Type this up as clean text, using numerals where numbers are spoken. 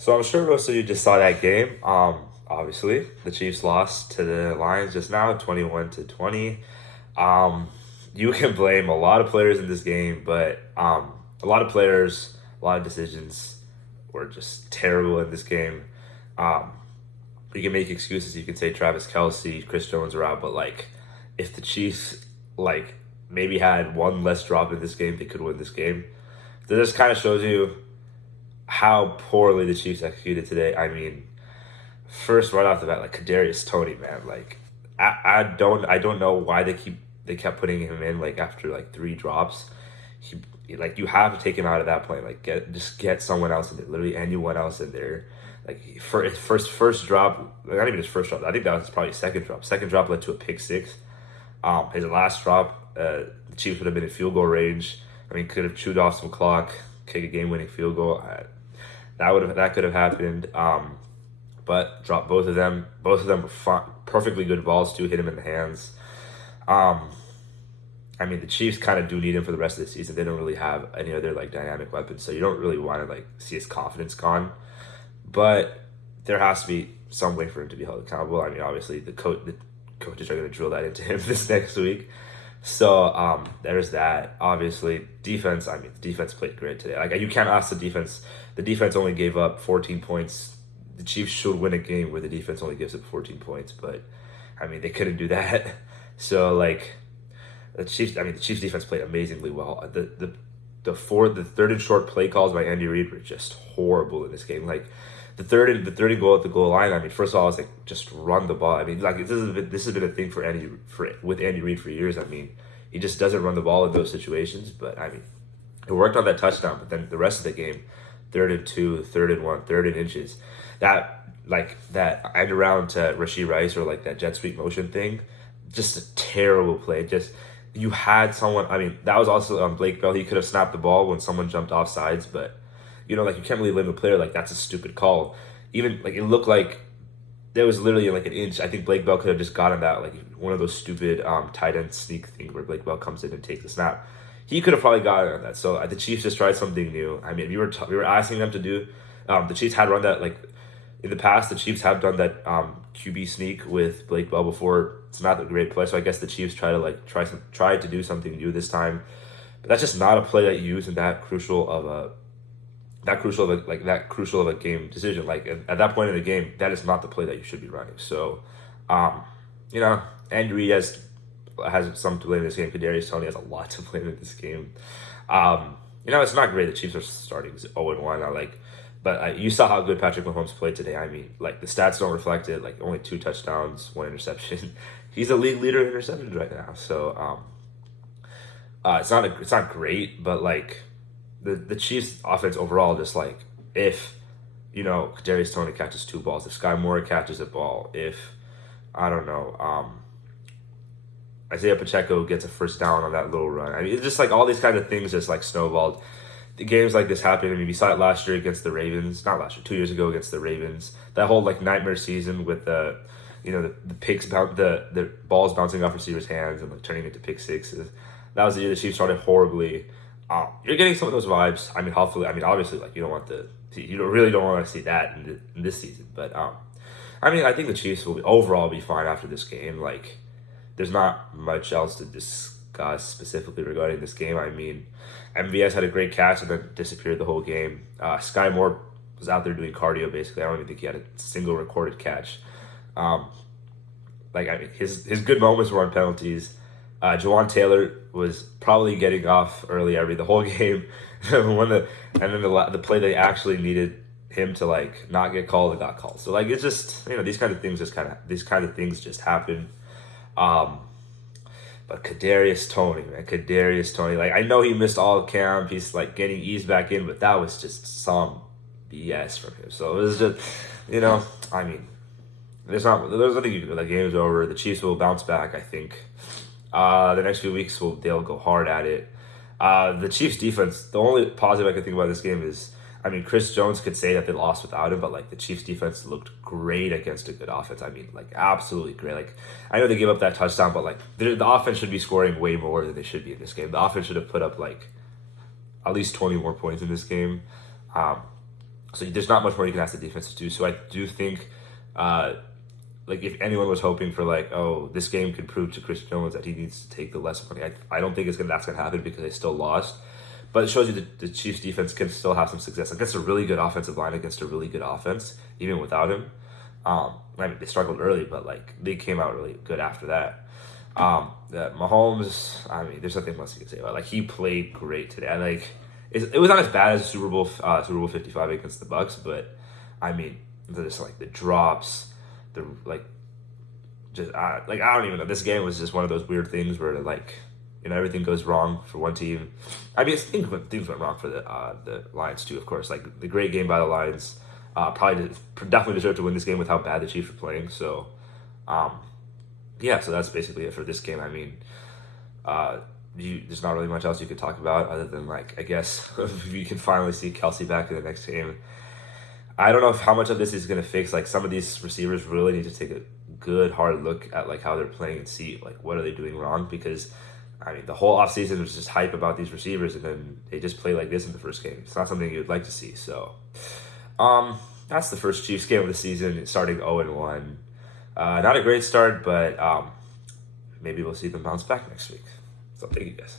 So I'm sure most of you just saw that game. Obviously, the Chiefs lost to the Lions just now, 21-20. Um, you can blame a lot of players in this game, but a lot of players, a lot of decisions were just terrible in this game. Um, you can make excuses. You can say Travis Kelce, Chris Jones are out, but like, if the Chiefs like maybe had one less drop in this game, they could win this game. So this kind of shows you how poorly the Chiefs executed today. I mean, first right off the bat, like Kadarius Toney, man, like I don't know why they kept putting him in like after like three drops. He like you have to take him out of that point. Like get someone else in there, literally anyone else in there. Like for his first drop, not even his first drop. I think that was probably his second drop. Second drop led to a pick six. His last drop, the Chiefs would have been in field goal range. I mean, could have chewed off some clock, kick a game-winning field goal. That could have happened. But dropped both of them. Both of them were perfectly good balls too. Hit him in the hands. I mean, the Chiefs kind of do need him for the rest of the season. They don't really have any other like dynamic weapons, so you don't really want to like see his confidence gone. But there has to be some way for him to be held accountable. I mean, obviously the coaches are going to drill that into him this next week. So there's that. Obviously, defense. I mean, the defense played great today. Like you can't ask the defense. The defense only gave up 14 points. The Chiefs should win a game where the defense only gives up 14 points, but I mean they couldn't do that. So like the Chiefs defense played amazingly well. The third and short play calls by Andy Reid were just horrible in this game. Like the third and goal at the goal line. I mean, first of all, I was like, just run the ball. I mean, like this has been a thing with Andy Reid for years. I mean, he just doesn't run the ball in those situations. But I mean, it worked on that touchdown. But then the rest of the game, 3rd and 2, 3rd and 1, 3rd and inches. That end around to Rashee Rice or like that jet sweep motion thing, just a terrible play. Just you had someone. I mean, that was also on Blake Bell. He could have snapped the ball when someone jumped off sides, but like you can't really blame a player like that's a stupid call. Even like it looked like there was literally like an inch. I think Blake Bell could have just gotten that like one of those stupid tight end sneak things where Blake Bell comes in and takes the snap. He could have probably gotten on that. So the Chiefs just tried something new. I mean, we were asking them to do. The Chiefs had run that like in the past. The Chiefs have done that QB sneak with Blake Bell before. It's not a great play, so I guess the Chiefs try to do something new this time. But that's just not a play that you use in that crucial of a game decision. Like at that point in the game, that is not the play that you should be running. So, Andy Reid has some to blame in this game. Kadarius Toney has a lot to blame in this game. It's not great. The Chiefs are starting 0-1. But you saw how good Patrick Mahomes played today. I mean, like the stats don't reflect it. Like only 2 touchdowns, 1 interception. He's the league leader in interceptions right now. So it's not great, but like the Chiefs offense overall, just like if Kadarius Toney catches 2 balls, if Sky Moore catches a ball, if I don't know, Isaiah Pacheco gets a first down on that little run. I mean, it's just like all these kind of things just like snowballed. The games like this happen. I mean, we saw it last year against the Ravens. Not last year, 2 years ago against the Ravens. That whole like nightmare season with the picks, the balls bouncing off receivers' hands and like turning into pick sixes. That was the year the Chiefs started horribly. You're getting some of those vibes. I mean, hopefully, obviously, like you really don't want to see that in this season. But I think the Chiefs will overall be fine after this game. Like, there's not much else to discuss specifically regarding this game. I mean, MVS had a great catch and then disappeared the whole game. Sky Moore was out there doing cardio basically. I don't even think he had a single recorded catch. His good moments were on penalties. Jawan Taylor was probably getting off early the whole game. The play they actually needed him to like not get called, it got called. So like it's just these kind of things just happen. But Kadarius Toney, like I know he missed all camp. He's like getting eased back in, but that was just some BS from him. So it was just there's nothing you can do. The game's over. The Chiefs will bounce back, I think. The next few weeks they'll go hard at it. The Chiefs defense, the only positive I can think about this game is, Chris Jones could say that they lost without him, but like the Chiefs defense looked great against a good offense. Like absolutely great. Like I know they gave up that touchdown, but like the offense should be scoring way more than they should be in this game. The offense should have put up like at least 20 more points in this game. So there's not much more you can ask the defense to do. So I do think, like if anyone was hoping for like, oh, this game could prove to Chris Jones that he needs to take the less money, I don't think that's gonna happen because they still lost. But it shows you that the Chiefs defense can still have some success against a really good offensive line, against a really good offense, even without him. I mean, they struggled early, but like they came out really good after that. Mahomes, I mean, there's nothing else you can say about it. Like he played great today. Like it was not as bad as Super Bowl 55 against the Bucks, but I mean, just like the drops, the like, just like I don't even know. This game was just one of those weird things where like, you know, everything goes wrong for one team. I mean, things went wrong for the Lions too, of course. Like the great game by the Lions, definitely deserved to win this game with how bad the Chiefs were playing. So, yeah, so that's basically it for this game. I mean, there's not really much else you could talk about other than like, I guess if you can finally see Kelsey back in the next game. I don't know how much of this is going to fix. Like some of these receivers really need to take a good hard look at like how they're playing and see like what are they doing wrong, because I mean the whole offseason was just hype about these receivers and then they just play like this in the first game. It's not something you'd like to see. So that's the first Chiefs game of the season, starting 0-1. Not a great start, but maybe we'll see them bounce back next week. So thank you guys.